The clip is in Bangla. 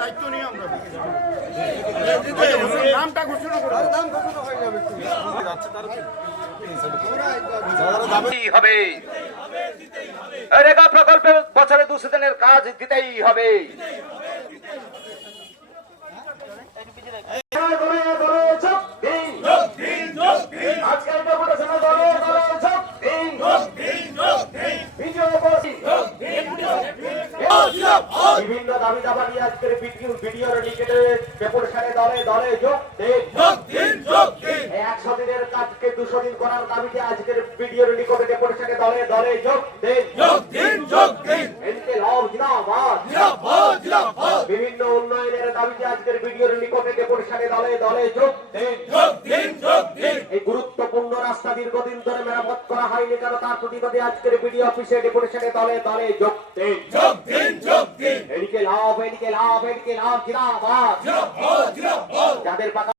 দায়িত্ব নিয়ে আমরা নামটা ঘোষণা করো দিতেই হবে। রেগা প্রকল্পে বছরে দুশো দিনের কাজ দিতেই হবে দলে দলে যোগ দিন। আজকের ডেপুটেশনে দলে দলে যোগ দিন। বিজয় বসি। বিভিন্ন দাবি দাবা নিয়ে আজকের ভিডিও লিখেটে ডেপুটেশনে দলে দলে যোগ দিন। একশো দিনের কাজকে দুশো দিন করার দাবিতে আজকের ভিডিওর নিকটে ডেপুটেশনে দলে দলে যোগ দিন। লাভ জিন্দাবাদ। বিভিন্ন উন্নয়নের দাবিতে আজকের ভিডিওর নিকটে ডেপুটেশনে দলে দলে যোগ দিন। এই গুরুত্বপূর্ণ রাস্তা দীর্ঘদিন ধরে মেরামত করা হয়নি কেন? তার প্রতিবাদে আজকের ভিডিও অফিসে ডেপুটেশনে দলে দলে যোগ দিন। এদিকে লাভ এদিকে লাভ এদিকে লাভ জিন্দাবাদ যাদের পাকা